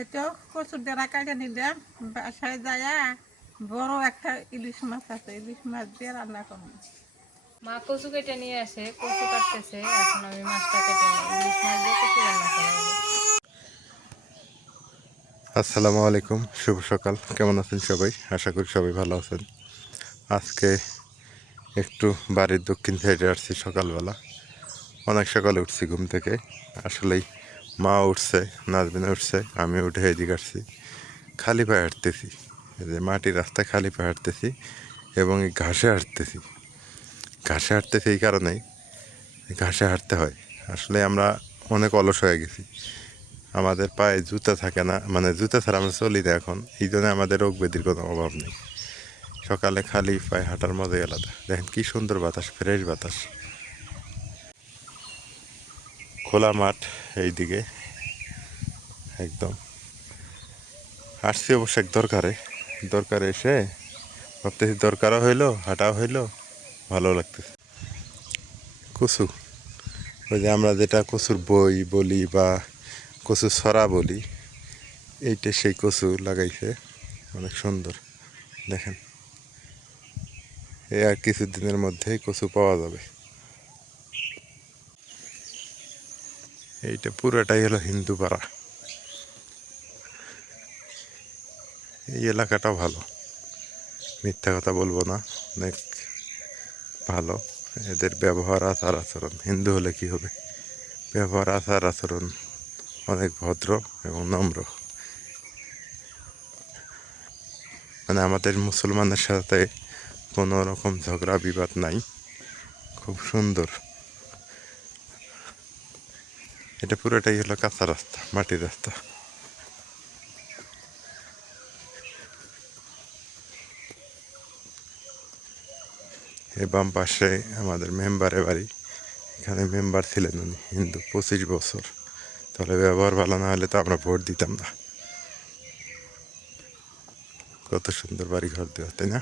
এই তো কচুর ডেরা কাটে নিলাম, বাসায় যায়া বড় একটা ইলিশ মাছ আছে, ইলিশ মাছ দিয়ে রান্না করবো। মা কচু কেটে নিয়ে আসে, কচু কাটতেছে, এখন আমি মাছটা কেটে নিই, ইলিশ মাছ দিয়ে কচু রান্না করা হবে। আসসালামু আলাইকুম, শুভ সকাল। কেমন আছেন সবাই? আশা করি সবাই ভালো আছেন। আজকে একটু বাড়ির দক্ষিণ সাইডে আসছি সকালবেলা। অনেক সকালে উঠছি ঘুম থেকে। আসলেই মা উঠছে, নাজবিনা উঠছে, আমি উঠে এদিকে আসছি। খালি পায়ে হাঁটতেছি, এই যে মাটির রাস্তায় খালি পায়ে হাঁটতেছি এবং এই ঘাসে হাঁটতেছি। ঘাসে হাঁটতেছি এই কারণেই, ঘাসে হাঁটতে হয়। আসলে আমরা অনেক অলস হয়ে গেছি, আমাদের পায়ে জুতা থাকে না, মানে জুতা ছাড়া আমরা চলি না এখন। এই জন্য আমাদের রোগ ব্যাধির কোনো অভাব নেই। সকালে খালি পায়ে হাঁটার মজাই আলাদা। দেখেন কি সুন্দর বাতাস, ফ্রেশ বাতাস, খোলা মাঠ এইদিকে একদম। আসছি অবশ্য এক দরকারে এসে ভাবতেছি দরকারও হইলো, হাঁটাও হইলো, ভালো লাগতেছে। কচু, ওই যে আমরা যেটা কচুর বই বলি বা কচু ছড়া বলি, এইটা সেই কচু লাগাইছে, অনেক সুন্দর। দেখেন, এই আর কিছুদিনের মধ্যেই কচু পাওয়া যাবে। এইটা পুরোটাই হলো হিন্দু পাড়া। এই এলাকাটা ভালো, মিথ্যা কথা বলবো না, অনেক ভালো। এদের ব্যবহার আচার আচরণ, হিন্দু হলে কি হবে, ব্যবহার আচার আচরণ অনেক ভদ্র এবং নম্র। মানে আমাদের মুসলমানের সাথে কোনো রকম ঝগড়া বিবাদ নাই, খুব সুন্দর। এটা পুরোটাই হলো কাঁচা রাস্তা, মাটির রাস্তা। এ বাম পাশে আমাদের মেম্বারের বাড়ি। এখানে মেম্বার ছিলেন উনি হিন্দু, 25 বছর। তাহলে ব্যবহার ভালো না হলে তো আমরা ভোট দিতাম না। কত সুন্দর বাড়ি ঘর দেওয়া, তাই না?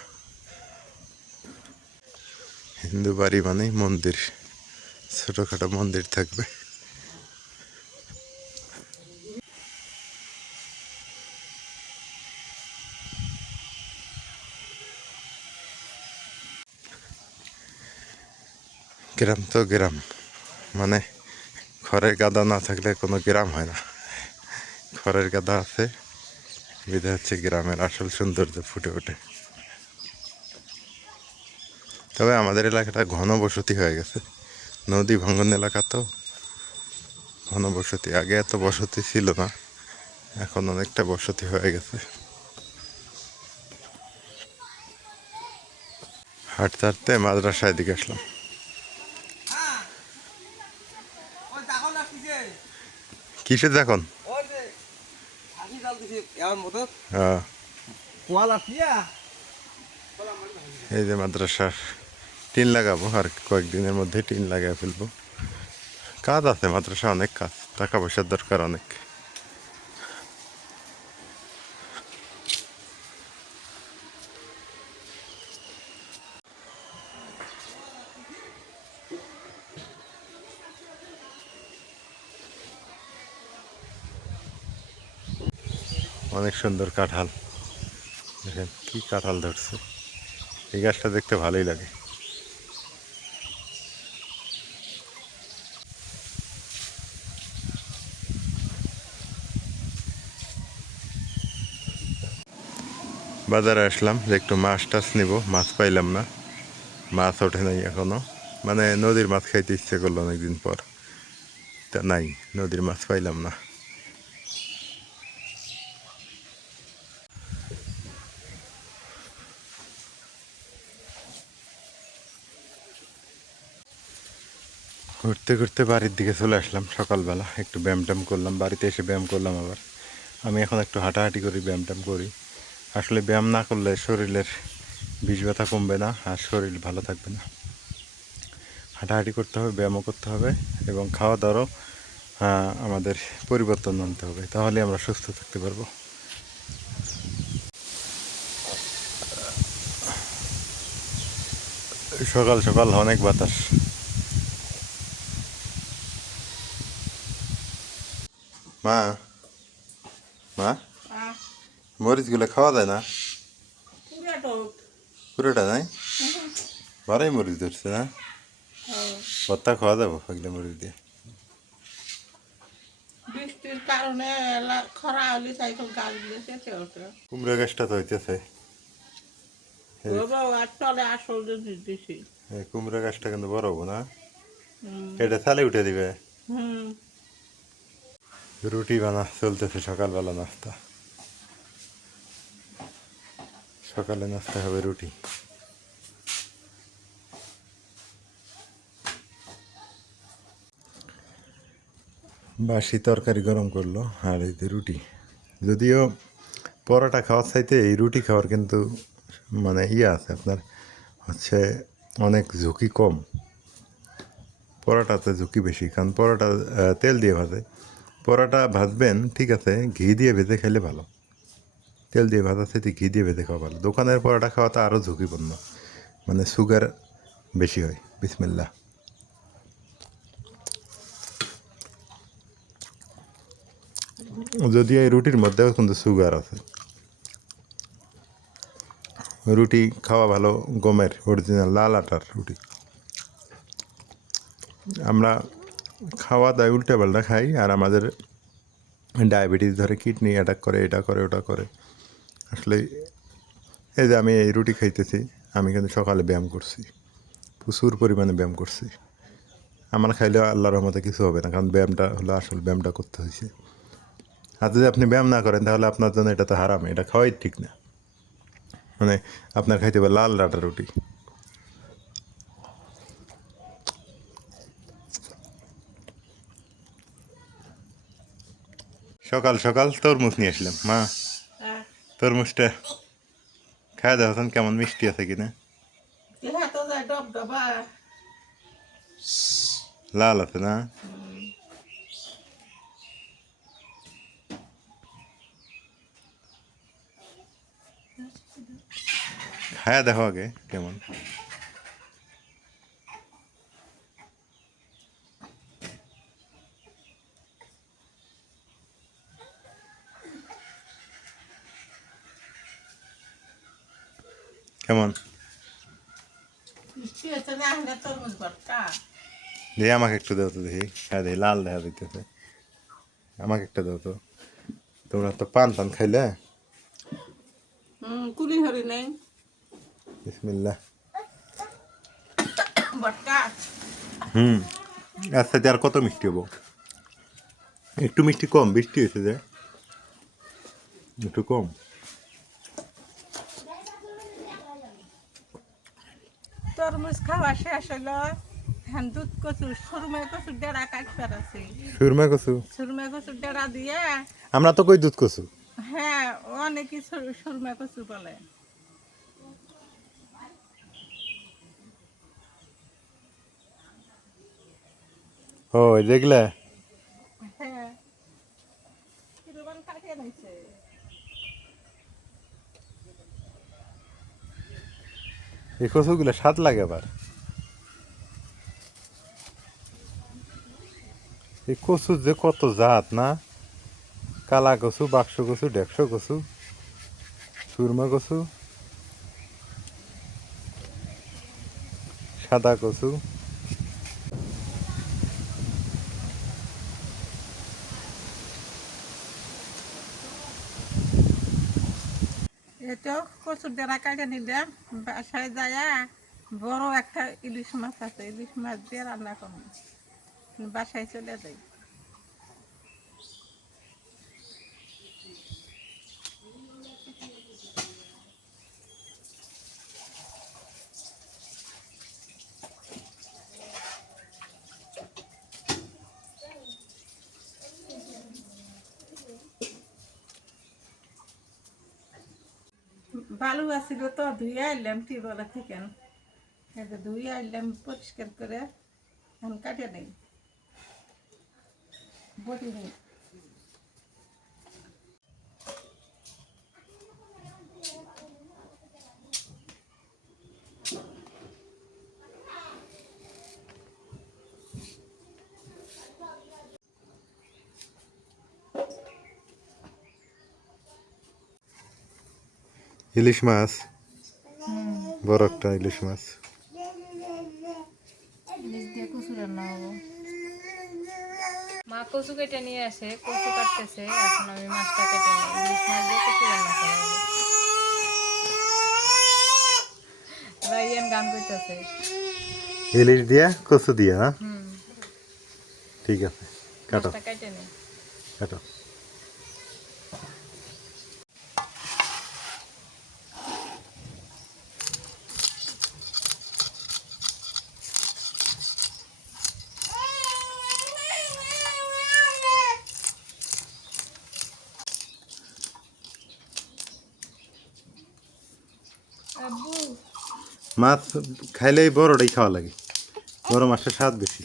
হিন্দু বাড়ি মানেই মন্দির, ছোটোখাটো মন্দির থাকবে। গ্রাম তো গ্রাম, মানে খড়ের গাদা না থাকলে কোনো গ্রাম হয় না। খড়ের গাদা আছে বিধায় হচ্ছে গ্রামের আসল সৌন্দর্য ফুটে ওঠে। তবে আমাদের এলাকাটা ঘনবসতি হয়ে গেছে, নদী ভাঙ্গন এলাকা তো, ঘনবসতি। আগে এত বসতি ছিল না, এখন অনেকটা বসতি হয়ে গেছে। হাঁটতে হাঁটতে মাদ্রাসায় দিকে আসলাম। কিসে এখন? এই যে মাদ্রাসার টিন লাগাবো, আর কয়েকদিনের মধ্যে টিন লাগাই ফেলবো। কাজ আছে মাদ্রাসা, অনেক কাজ, টাকা পয়সার দরকার অনেক। অনেক সুন্দর কাঁঠাল, দেখেন কি কাঁঠাল ধরছে। এই গাছটা দেখতে ভালোই লাগে। বাজারে আসলাম যে একটু মাছ টাছ নিব, মাছ পাইলাম না, মাছ ওঠে নাই এখনো। মানে নদীর মাছ খাইতে ইচ্ছে করলো অনেকদিন পর, তা নাই, নদীর মাছ পাইলাম না। ঘুরতে ঘুরতে বাড়ির দিকে চলে আসলাম। সকালবেলা একটু ব্যায়াম ট্যাম করলাম, বাড়িতে এসে ব্যায়াম করলাম আবার। আমি এখন একটু হাঁটাহাঁটি করি, ব্যায়াম ট্যাম করি। আসলে ব্যায়াম না করলে শরীরের বিষ ব্যথা কমবে না, আর শরীর ভালো থাকবে না। হাঁটাহাঁটি করতে হবে, ব্যায়ামও করতে হবে, এবং খাওয়া দাওয়ারও আমাদের পরিবর্তন আনতে হবে, তাহলে আমরা সুস্থ থাকতে পারবো। সকাল সকাল অনেক বাতাস। মা, হ্যাঁ আহ, মরিচগুলো খাওয়া যায় না পুরা টক। পুরোটা নাই বারাই মরিচ ধরছে না হ্যাঁ, ভর্তা খাওয়া যাবো এগুলো মরিচ দিয়ে বৃষ্টির কারণে খরা হলে সাইকেল গাছগুলো চেঁচে ওঠে। কুমড়ো গাছটা তো হইতেছে এই বাবা আর চলে আসল জিনিস দিছি। এই কুমড়ো গাছটা কিন্তু বড় হবো না হুম এটা তালে উঠে দিবে হুম। রুটি বানা চলতেছে সকালবেলা নাস্তা সকালে নাস্তা হবে রুটি বাসি তরকারি গরম করলো আর এই যে রুটি যদিও পরোটা খাওয়ার চাইতে এই রুটি খাওয়ার কিন্তু মানে ইয়ে আছে আপনার হচ্ছে অনেক ঝুঁকি কম পরোটাতে ঝুঁকি বেশি কারণ পরোটা তেল দিয়ে ভাজে পরোটা ভাজবেন ঠিক আছে ঘি দিয়ে ভেজে খেলে ভালো তেল দিয়ে ভাজার চাইতে ঘি দিয়ে ভেজে খাওয়া ভালো দোকানের পরোটা খাওয়াতে আরও ঝুঁকিপূর্ণ মানে সুগার বেশি হয় বিসমিল্লাহ যদিও এই রুটির মধ্যেও কিন্তু সুগার আছে রুটি খাওয়া ভালো গমের অরিজিনাল লাল আটার রুটি আমরা খাওয়া দাওয়া উল্টা পাল্টা খাই আর আমাদের ডায়াবেটিস ধরে কিডনি অ্যাটাক করে এটা করে ওটা করে আসলে এই যে আমি এই রুটি খাইতেছি আমি কিন্তু সকালে ব্যায়াম করছি প্রচুর পরিমাণে ব্যায়াম করছি আমার খাইলে আল্লাহর রহমতে কিছু হবে না কারণ ব্যায়ামটা হলো আসল ব্যায়ামটা করতে হয়েছে আর যদি আপনি ব্যায়াম না করেন তাহলে আপনার জন্য এটা তো হারাম এটা খাওয়াই ঠিক না মানে আপনার খাইতে হবে লাল ডাটা রুটি সকাল সকাল তরমুজ নিয়ে আসলাম মা আহ, তরমুজটা খাওয়া দাওয়া কেমন মিষ্টি আছে কিনা দেহা তো যায় ডব ডবা। লাল আছে না খায়া দেখো আগে কেমন কেমন বৃষ্টি হচ্ছে না হলে তরমুজ ভর্তা। দিয়ে আমাকে একটু দাও তো দেখি হ্যাঁ দেখি লাল দেখা দিতেছে আমাকে একটা দাও তো তোমরা তো পান টান খাইলে কুলি হরি নেই বিসমিল্লাহ ভর্তা। হুম এর সাথে আর কত মিষ্টি হবো একটু মিষ্টি কম বৃষ্টি হয়েছে যে একটু কম তরমুজ খাওয়া শেষ হলো হ্যাঁ দুধ কচু সুরমা কচুর ডেরা কাটবার আছে। সুরমা কচু সুরমা কচুর ডেরা দিয়ে আমরা তো কই দুধ কচু হ্যাঁ অনেকে সুরমা কচু বলে। ও দেখলে হ্যাঁ কিরকম কাটিয়ে নিছে। এই কচুগুলো স্বাদ লাগে আবার এই কচুর যে কত জাত না কালা কচু বাক্স কচু ডেকশো কচু সুরমা কচু সাদা কচু এটাও কচুর ডেরা কাটিয়ে নিলাম বাসায় যায়া বড় একটা ইলিশ মাছ আছে ইলিশ মাছ দিয়ে রান্না করবো বাসায় চলে যাই। বালু আসিল তো ধুয়ে আনলাম টিউবওয়েলের থেকে ধুয়ে আনলাম পরিষ্কার করে এখন কাটিয়ে নেই বটি নেই। ইলিশ মাছ, হুম, বড় একটা ইলিশ মাছ। ইলিশ দিয়ে কচু রান্না হবো। মা কচু কেটে নিয়ে আসে, কচু কাটতেছে, এখন আমি মাছটা কেটে নিই, ইলিশ মাছ দিয়ে কচু রান্না করা হবে। রাইয়ান গান করতেছে। ইলিশ দিয়া কচু দিয়া, হ্যাঁ? হুম, ঠিক আছে, কাটো মাছটা কেটে নিই। কাটো। আব্বু, মাছ খাইলেই বড়টাই খাওয়া লাগে, বড় মাছের স্বাদ বেশি।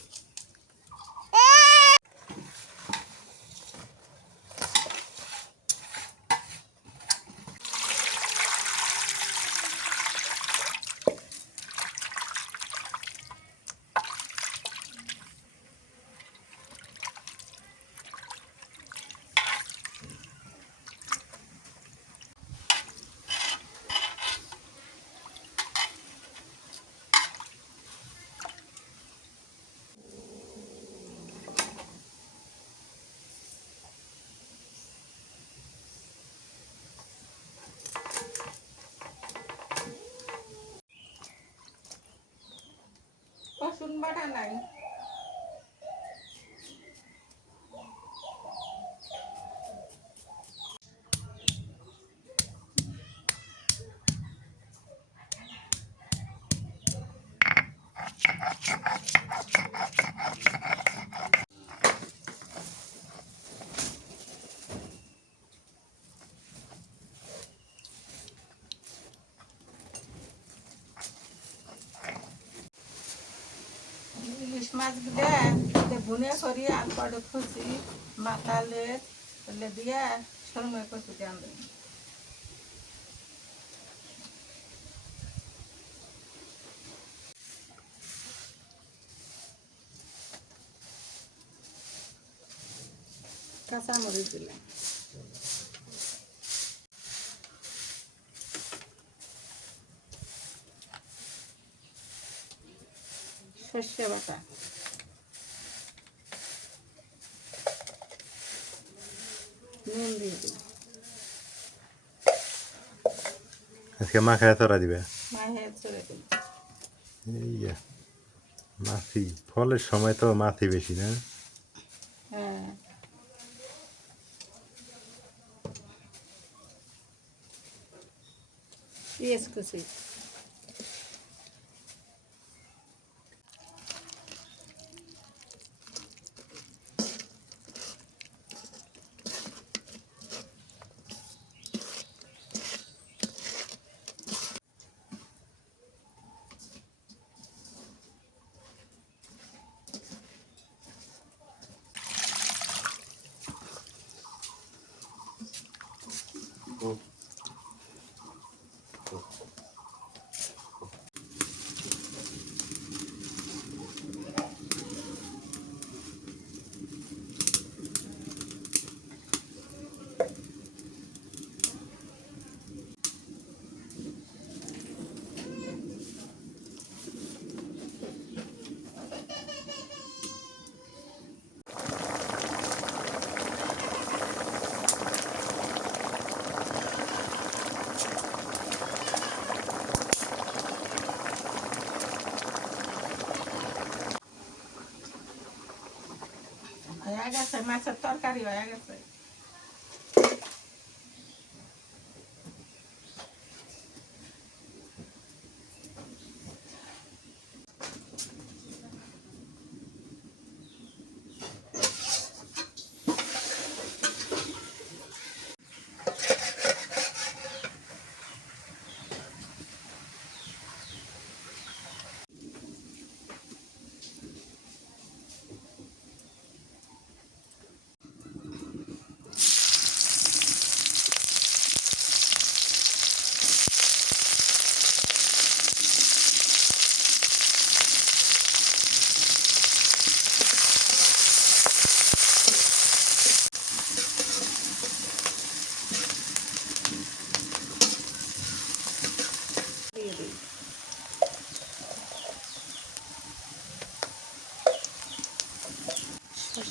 রসুন বাটা নাই। ইলিশ মাছগুলো ভুনে করি আর পরে খুঁজি মাথালে দিয়ে সরময় কচু দিয়ে আনবে। কাঁচামরিচ দিলাম, সর্ষে বাটা, নুন দিয়ে দিলাম, আজকে মা খায় তোরা দিবে। মাহে চড়ে দিলাম। এই মাছি, ফলের সময় তো মাছি বেশি না? হ্যাঁ, পেঁয়াজ কুচি, হয়ে গেছে, মাছের তরকারি হয়ে গেছে।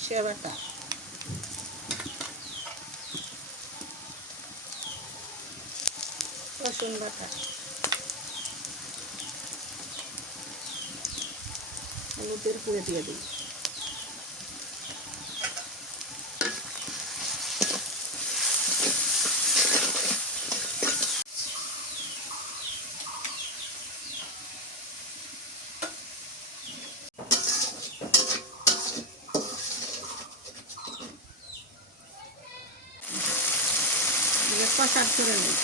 সর্ষে বাটা, রসুন বাটা, হলুদের গুঁড়ো দিয়ে দিই। কষার করে নিই।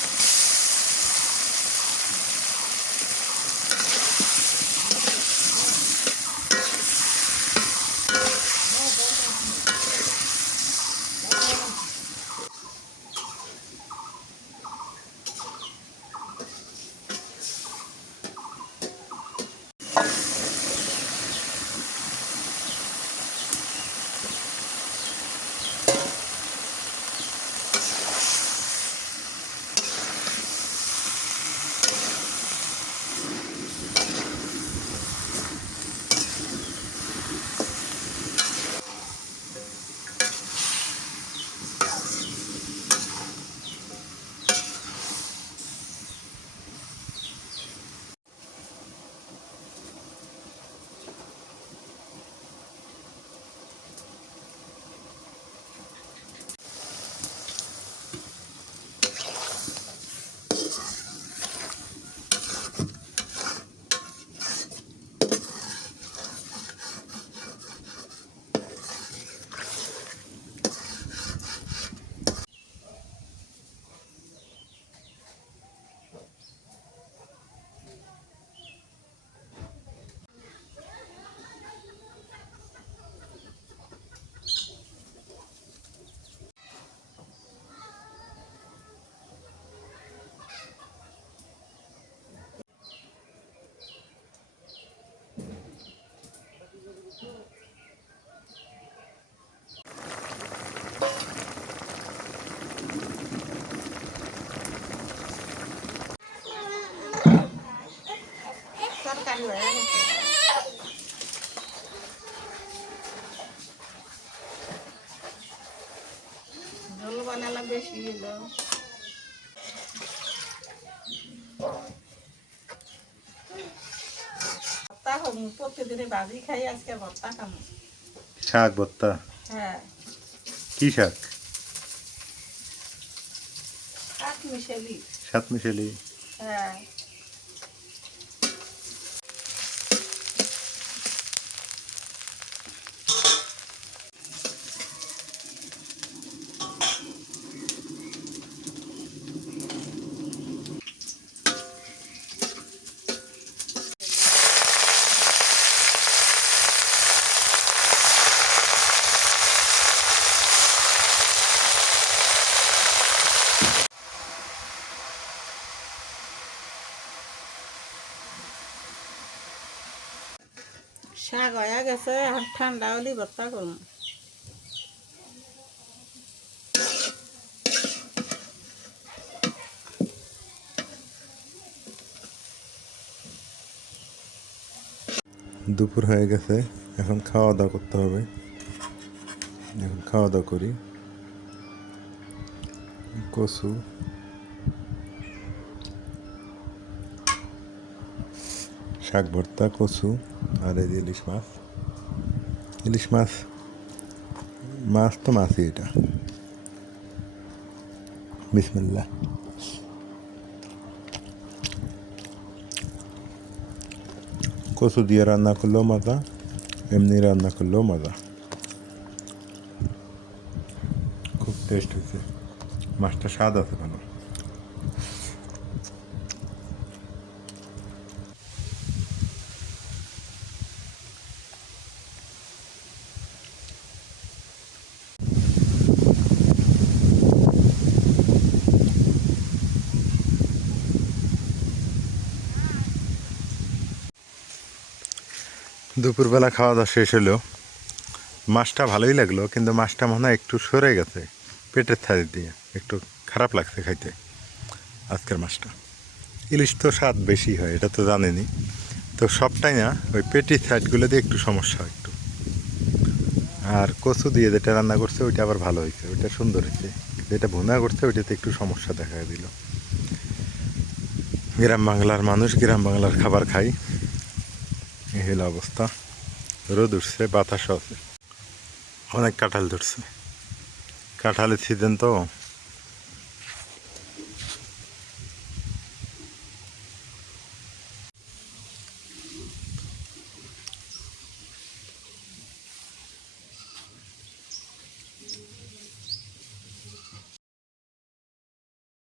তরকারি হয়ে গেছে। ঝোল বানালে বেশি হলো। ভর্তা হবো, প্রতিদিনই ভাজি খাই, আজকে ভর্তা খাবো। শাক ভর্তা? হ্যাঁ। কি শাক? শাক মিশালি। সাত মিশালি? হ্যাঁ। শাক হয়ে গেছে, আর ঠান্ডা হলে ভর্তা করবো। দুপুর হয়ে গেছে, এখন খাওয়া দাওয়া করতে হবে। এখন খাওয়া দাওয়া করি। কচু, শাক ভর্তা, কচু, আর এই যে ইলিশ মাছ। ইলিশ মাছ, মাছ তো মাছই এটা। বিসমিল্লাহ। কচু দিয়ে রান্না করলেও মজা, এমনি রান্না করলেও মজা, খুব টেস্ট হয়েছে। মাছটা স্বাদ আছে ভালো। দুপুরবেলা খাওয়া দাওয়া শেষ হলো। মাছটা ভালোই লাগলো, কিন্তু মাছটা মনে হয় একটু সরে গেছে পেটের থালি দিয়ে, একটু খারাপ লাগছে খাইতে আজকের মাছটা। ইলিশ তো স্বাদ বেশি হয়, এটা তো জানেনি, তো সবটাই না, ওই পেটির সাইডগুলো দিয়ে একটু সমস্যা একটু। আর কচু দিয়ে যেটা রান্না করছে ওইটা আবার ভালো হয়েছে, ওইটা সুন্দর হয়েছে। যেটা ভুনা করছে ওইটাতে একটু সমস্যা দেখা দিল। গ্রাম বাংলার মানুষ গ্রাম বাংলার খাবার খাই, এই হলো অবস্থা। রোদ উঠছে, বাতাসও আছে, অনেক কাঁঠাল ধরছে, কাঁঠালের সিজন তো।